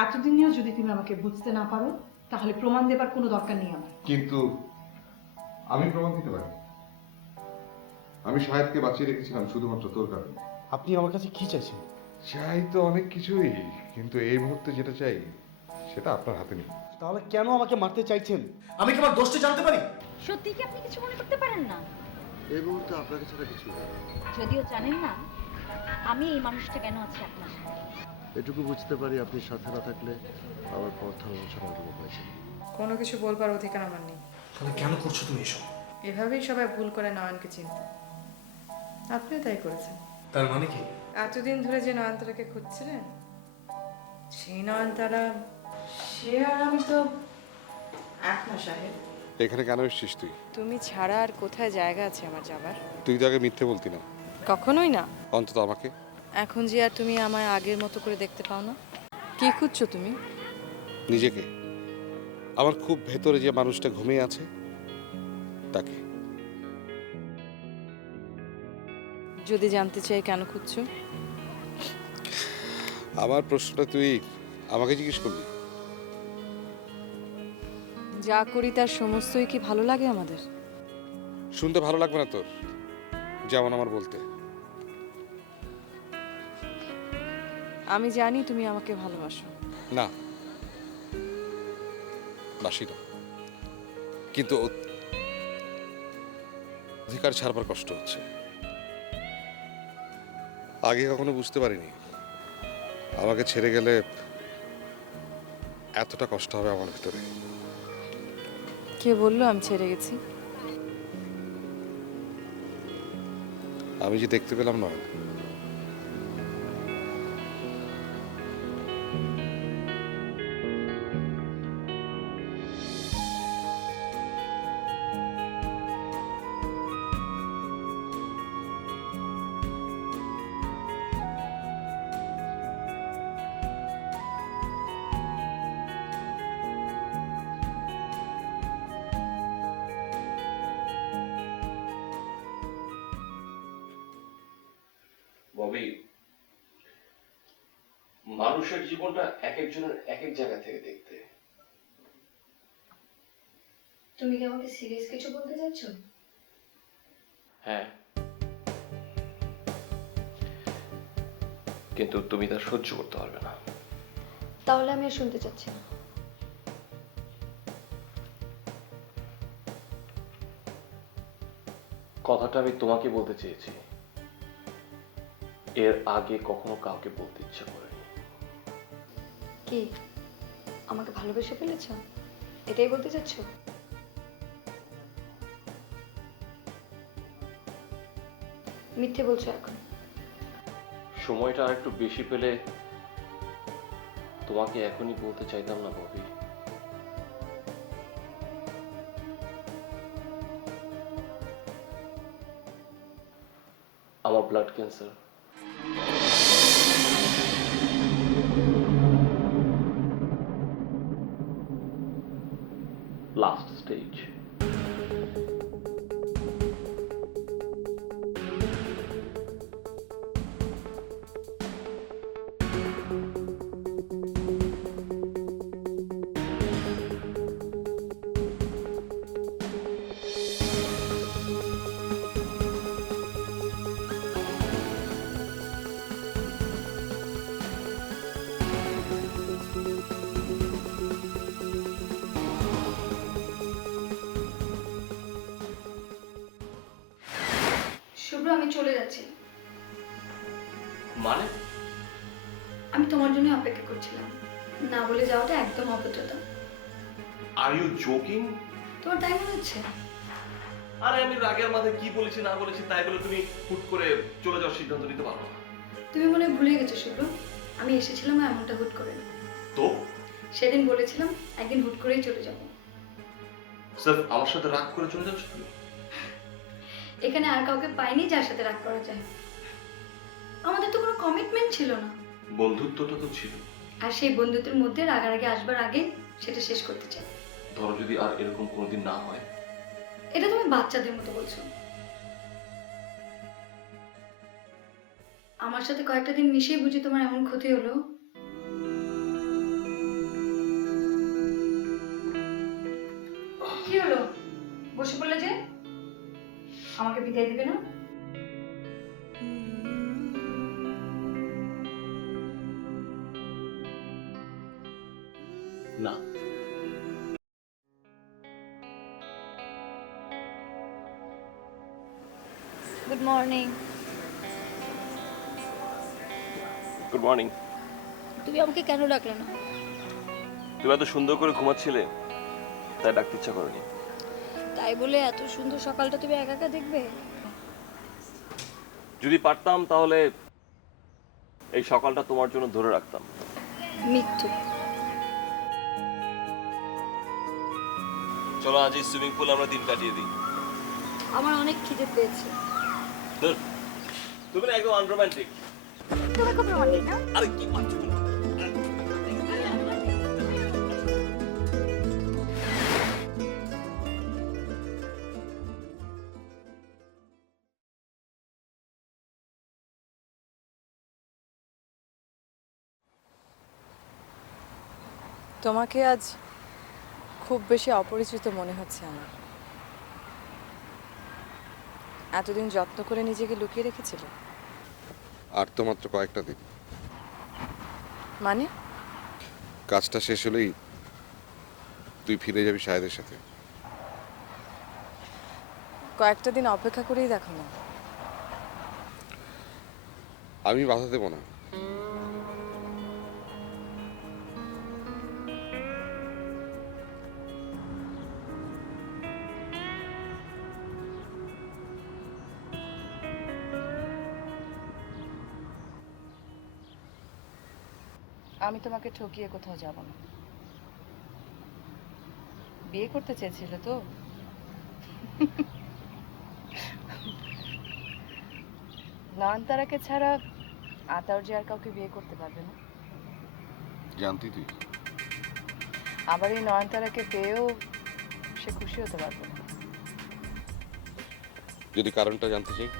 এতদিনেও যদি তুমি আমাকে বুঝতে না পারো তাহলে প্রমাণ দেবার কোনো দরকার নেই আমার। কিন্তু আমি প্রমাণ দিতে পারি। আমি শাহেদকে বাঁচিয়ে রেখেছিলাম শুধুমাত্র তোর কারণে। আপনি আমার কাছে কি চাইছেন? চাই তো অনেক কিছুই, কিন্তু এই মুহূর্তে যেটা চাই সেটা আপনার হাতে নেই। তাহলে কেন আমাকে মারতে চাইছেন? আমি কি আমার দোষটা জানতে পারি? সত্যি কি আপনি কিছু মনে করতে পারেন না? এই মুহূর্তে আপনাকে ছাড়া কিছু না। যদিও জানেন না আমি এই মানুষটা কেন আছি আপনার সাথে। এটুকু বুঝতে পারি আপনি সাথে না থাকলে আমার পথ ধারণা ছাড়ার কোনো উপায় ছিল। কোনো কিছু বলবার অধিকার আমার নেই। তাহলে কেন করছো তুমি এসব? এভাবেই সবাই ভুল করে নয়নকে চিনতে। আপনিও তাই করেছেন। তার মানে কি? এতদিন ধরে যে নয়নতারাকে খুঁজছিলেন সেই নয়নতারা সে আর আমি তো এক না সাহেব। এখানে কেন এসেছিস তুই? তুমি ছাড়া আর কোথায় জায়গা আছে আমার যাবার? তুই তো আগে মিথ্যে বলতি না। কখনোই না। অন্তত আমাকে। এখন যে আর তুমি আমায় আগের মতো করে দেখতে পাও না। কি খুঁজছো তুমি? নিজেকে। আমার খুব ভেতরে যে মানুষটা ঘুমিয়ে আছে তাকে। যদি জানতে চাই কেন খুঁজছো? আমার প্রশ্নটা তুই আমাকে জিজ্ঞেস করবি? যা করি তার সমস্তই কি ভালো লাগে আমাদের? শুনতে ভালো লাগবে না তোর? যেমন আমার বলতে। আমি জানি তুমি আমাকে ভালোবাসো। না, বাসি না, কিন্তু অধিকার ছাড়বার কষ্ট হচ্ছে। আগে কখনো বুঝতে পারিনি আমাকে ছেড়ে গেলে এতটা কষ্ট হবে আমার ভিতরে। কে বললো আমি ছেড়ে গেছি? আমি যে দেখতে পেলাম না। ববি, মানুষের জীবনটা এক একজনের এক এক জায়গা থেকে দেখতে। তুমি কি আমাকে সিরিয়াস কিছু বলতে চাচ্ছ? হ্যাঁ, কিন্তু তুমি তা সহ্য করতে পারবে না। তাহলে আমি আর শুনতে চাচ্ছি না। কথাটা আমি তোমাকে বলতে চেয়েছি, এর আগে কখনো কাউকে বলতে ইচ্ছা করেনি। কি আমাকে ভালোবেসে ফেলেছ? এটাই বলতে চাচ্ছ? মিথ্যে বলছো এখন। সময়টা আর একটু বেশি পেলে তোমাকে এখনই বলতে চাইতাম না ববি। আমার blood cancer. Last stage. Shubhra, আমি চলে যাচ্ছি। মানে? আমি তোমার জন্য অপেক্ষা করছিলাম। না বলে যাওয়াটা একদম অভদ্রতা। Are you joking? তোমার তাই মনে হচ্ছে? আরে আমি রাগের মাথায় কি বলেছি না বলেছি তাই বলে তুমি হুট করে চলে যাওয়ার সিদ্ধান্ত নিতে পারো না। তুমি মনে হয় ভুলে গেছো শুভ্র, আমি এসেছিলাম এমনটা হুট করে। তো সেদিন বলেছিলাম একদিন হুট করেই চলে যাব। স্যার, আমার সাথে রাগ করে চলে যাচ্ছ তুমি? এখানে আর কাউকে পাইনি যার সাথে রাগ করা যায়। আমাদের তো কোনো কমিটমেন্ট ছিল না। বন্ধুত্বটা তো ছিল। আর সেই বন্ধুত্বের মধ্যে রাগারাগি আসবার আগে সেটা শেষ করতে চাই। ধরো যদি আর এরকম কোনোদিন না হয়। এটা তুমি বাচ্চাদের মতো বলছো। আমার সাথে কয়েকটা দিন মিশেই বুঝি তোমার এমন ক্ষতি হলো। না। Good morning. Good morning. তুমি আমাকে কেন ডাকলে না? তুমি এত সুন্দর করে ঘুমাচ্ছিলে, তাই ডাকতে ইচ্ছা করেনি। তাই বলে এত সুন্দর সকালটা তুমি একা একা দেখবে? যদি পারতাম তাহলে এই সকালটা তোমার জন্য ধরে রাখতাম। মিথ্যু। চলো আজ এই সুইমিং পুলে আমরা দিন কাটিয়ে দিই। আমার অনেক খিদে পেয়েছে। ধুর, তুমি না একদম আনরোম্যান্টিক। তুমি খুব রোমান্টিক না? আরে কি মারছো তুমি? তোমাকে আজ খুব বেশি অপরিচিত মনে হচ্ছে আমার। এতদিন যত্ন করে নিজেকে লুকিয়ে রেখেছিলে। আর তো মাত্র কয়েকটা দিন, মানে? কাজটা শেষ হলেই তুই ফিরে যাবি শাহেদের সাথে। কয়েকটা দিন অপেক্ষা করেই দেখো না। আমি বাধা দেবো না। আমি তোমাকে ঠকিয়ে কোথাও যাব না। বিয়ে করতে চেয়েছিলে তো? নয়নতারাকে ছাড়া আতাউর যে আর কাউকে বিয়ে করতে পারবে না। জানতি তুই? আবার এই নয়নতারাকে পেয়েও সে খুশি হতে পারবে না। যদি কারণটা জানতে চাই?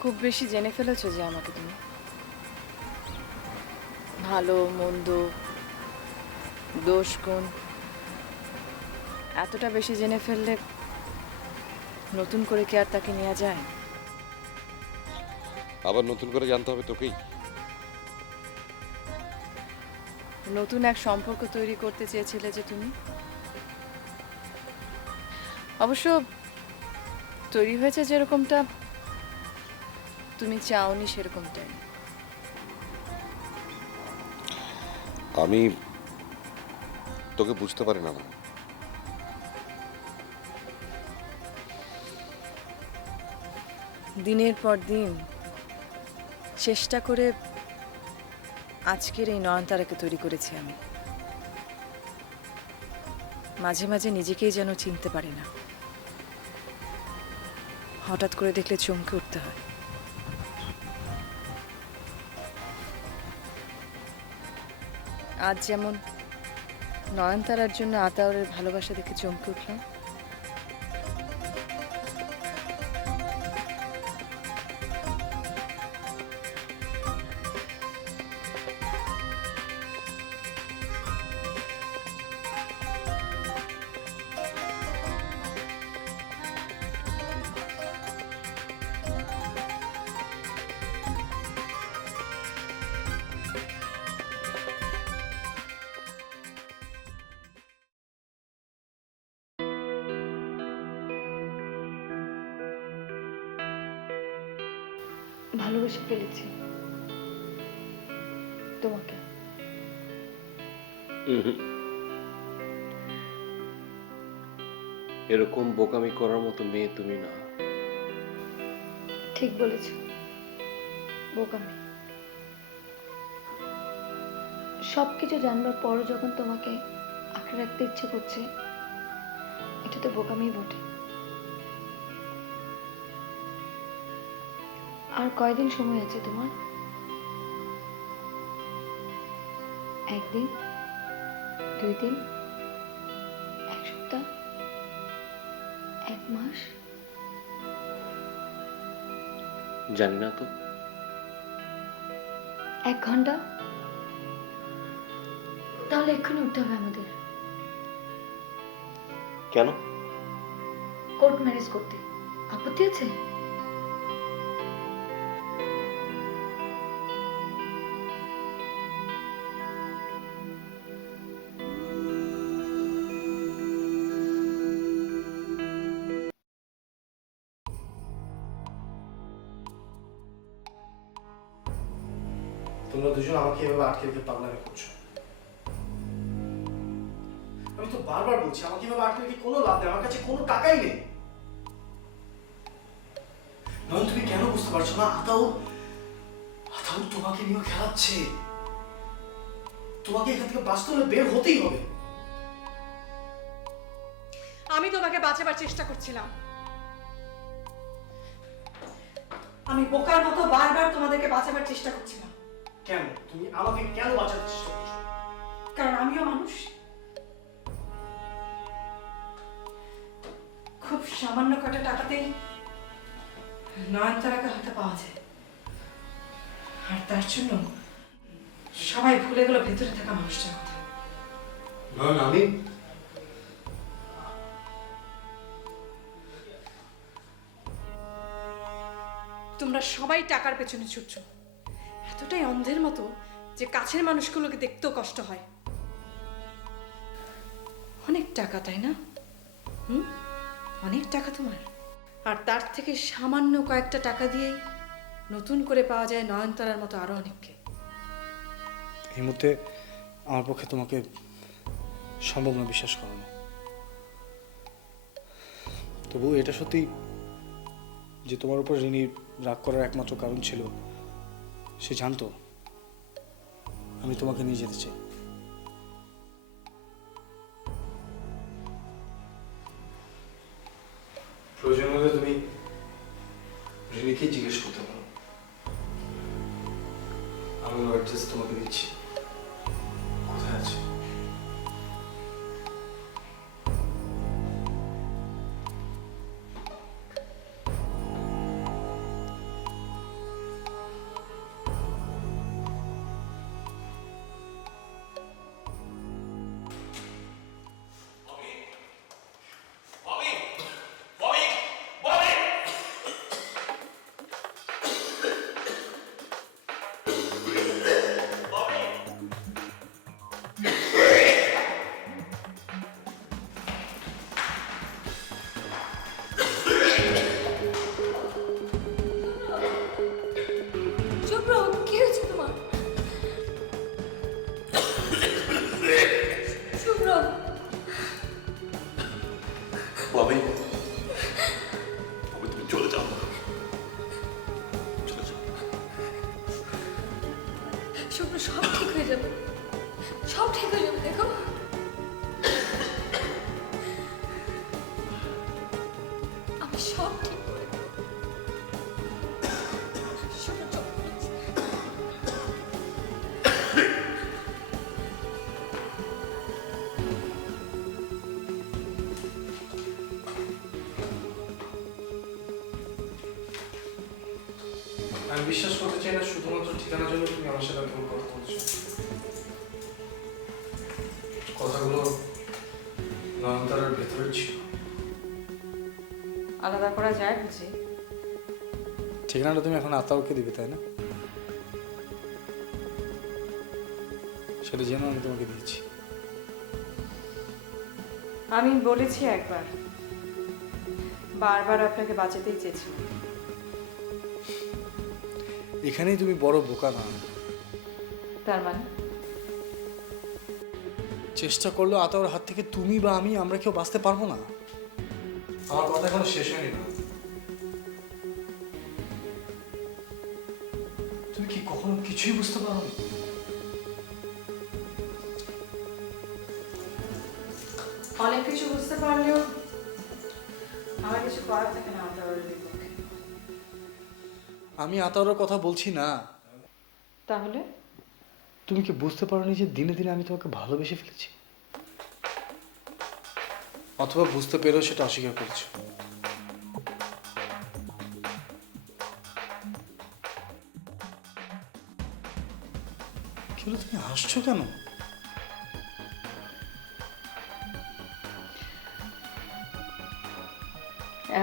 খুব বেশি জেনে ফেলেছো যে আমাকে তুমি। ভালো মন্দ, দোষ গুণ এতটা বেশি জেনে ফেললে নতুন করে কি আর তাকে নেওয়া যায়? আবার নতুন করে জানতে হবে তোকেই? নতুন এক সম্পর্ক তৈরি করতে চেয়েছিলে যে তুমি। অবশ্য তৈরি হয়েছে যেরকমটা তুমি চাওনি সেরকমটাই। আমি তোকে বুঝতে পারি না। দিনের পর দিন চেষ্টা করে আজকের এই নয়নতারাকে তৈরি করেছি আমি। মাঝে মাঝে নিজেকেই যেন চিনতে পারি না। হঠাৎ করে দেখলে চমকে উঠতে হয়। আজ যেমন নয়নতারার জন্য আতাউরের ভালোবাসা দেখে চমকে উঠলাম। ভালোবেসে ফেলেছি তোমাকে। এরকম বোকামি করার মতো মেয়ে তুমি না। ঠিক বলেছ, বোকামি। সবকিছু জানবার পরও যখন তোমাকে আঁকড়ে রাখতে ইচ্ছে করছে, এটা তো বোকামি বটে। আর কয়দিন সময় আছে তোমার? একদিন, 2 দিন, 1 সপ্তাহ, 1 মাস? জানি না তো। 1 ঘন্টা? তাহলে এক্ষুনি উঠতে হবে আমাদের। কেন? কোর্ট ম্যারেজ করতে আপত্তি আছে? তোমরা দুজন আমাকে এভাবে আটকে রেখে পাগলামি করছো। আমি তো বারবার বলছি আমাকে এভাবে আটকে রেখে কোনো লাভ নেই, আমার কাছে কোনো টাকাই নেই। নয়ন তুমি কেন বুঝতে পারছো না? আতাউল তোমাকে নিয়ে খেলাচ্ছে। তোমাকে এখান থেকে বাঁচতে হলে বের হতেই হবে। আমি তোমাকে বাঁচাবার চেষ্টা করছিলাম। আমি বোকার মতো বারবার তোমাদেরকে বাঁচাবার চেষ্টা করছিলাম। কেন তুমি আমাকে কেন বাঁচাতে চেষ্টা করছো? কারণ আমিও মানুষ। খুব সামান্য কটা টাকাতেই নয়নতারাকে হয়তো পাওয়া যায়, আর তার জন্য সবাই ভুলে গেল ভেতরে থাকা মানুষটার কথা। নয়ন, আমি তোমরা সবাই টাকার পেছনে ছুটছো, এতটাই অন্ধের মতো যে কাছের মানুষগুলোকে দেখতেও কষ্ট হয়। অনেক টাকা, তাই না? অনেক টাকা তোমার, আর তার থেকে সামান্য কয়েকটা টাকা দিয়েই নতুন করে পাওয়া যায় নয়নতারার মতো আরো অনেককে। এই মুহূর্তে আমার পক্ষে তোমাকে সম্ভব না বিশ্বাস করানো। তবু এটা সত্যি যে তোমার উপর রিনি রাগ করার একমাত্র কারণ ছিল সে জানতো আমি তোমাকে নিয়ে যেতে চাই। প্রয়োজন হলে তুমি রিনিকে জিজ্ঞেস করতে পারো, আমি ওর অ্যাড্রেস তোমাকে দিচ্ছি। কোথায় আছে? শুভ্র, কি হয়েছে তোমার? শুভ্র, ববি, তুমি চলে যাও। চলে যাও। শুভ্র, সব ঠিক হয়ে যাবে, সব ঠিক হয়ে যাবে। দেখো, আমি সব ঠিক করে দেবো। শুভ্র, চল, please। আমি বিশ্বাস করতে চাই না শুধুমাত্র ঠিকানার জন্য তুমি আমার সাথে এত কথা বলছো। কথাগুলো নয়নতারার ভেতরে ছিল। আলাদা করা যায় বুঝি? ঠিকানাটা তুমি এখন আতাউকে দিবে, তাই না? সেটা যেন আমি তোমাকে দিয়েছি। আমি বলেছি একবার, বারবার আপনাকে বাঁচাতেই চেয়েছিলাম। এখানেই তুমি বড় বোকা না। তার মানে চেষ্টা করলো আতাউর হাত থেকে তুমি বা আমরা কেউ বাঁচতে পারবো না। আমার কথা এখনো শেষ হয়নি না। তুমি কি কখনো কিছুই বুঝতে পারো না? অনেক কিছু বুঝতে পারলেও আমার কিছু করার থাকে না আতাউরের বিপক্ষে। আমি আতাউরের কথা বলছি না। তাহলে তুমি কি বুঝতে পারোনি যে দিনে দিনে আমি তোমাকে ভালোবেসে ফেলেছি? অথবা বুঝতে পেরেও সেটা অস্বীকার করেছো। কিন্তু তুমি হাসছো কেন?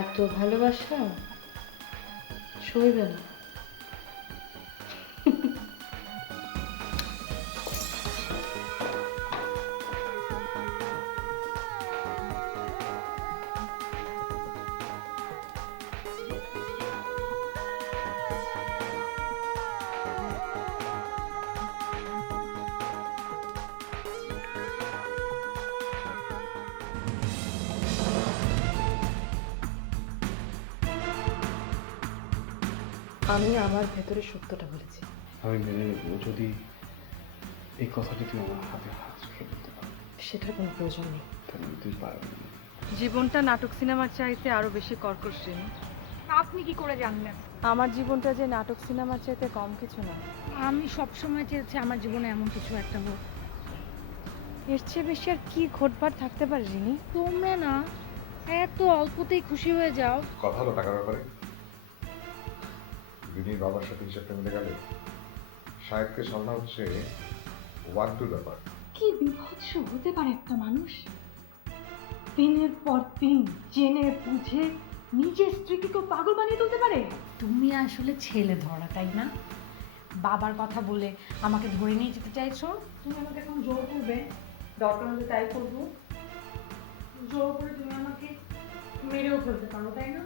এত ভালোবাসা সইবে না। আমি আমার ভেতরে সত্যটা বলেছি। আমি মেনে নেবো যদি এই কথাটি তুই আমার হাতে হাত রেখে বলতে পারো। সেটার কোনো প্রয়োজন নেই। তাহলে তুই পারবি না। জীবনটা নাটক সিনেমার চাইতে আরো বেশি কর্কশ রেণু। আপনি কি করে জানলেন? আমার জীবনটা যে নাটক সিনেমার চাইতে কম কিছু না। আমি সবসময় চেয়েছি আমার জীবনে এমন কিছু একটা হোক। এর চেয়ে বেশি আর কি ঘটবার থাকতে পারে রিনি? তোমরা না এত অল্পতেই খুশি হয়ে যাও। কথা হলো টাকার ব্যাপারে। রিনির বাবার সাথে হিসাবটা মিলে গেলে সাহেবকে সামনা হচ্ছে ওয়ান টু ব্যাপার। কি বিভৎস হতে পারে একটা মানুষ, দিনের পর দিন জেনে বুঝে নিজের স্ত্রীকে কেউ পাগল বানিয়ে তুলতে পারে। তুমি আসলে ছেলে ধরা, তাই না? বাবার কথা বলে আমাকে ধরে নিয়ে যেতে চাইছো। তুমি আমাকে এখন জোর করবে, দরকার হলে তাই করবো। জোর করে তুমি আমাকে মেরেও ফেলতে পারো, তাই না?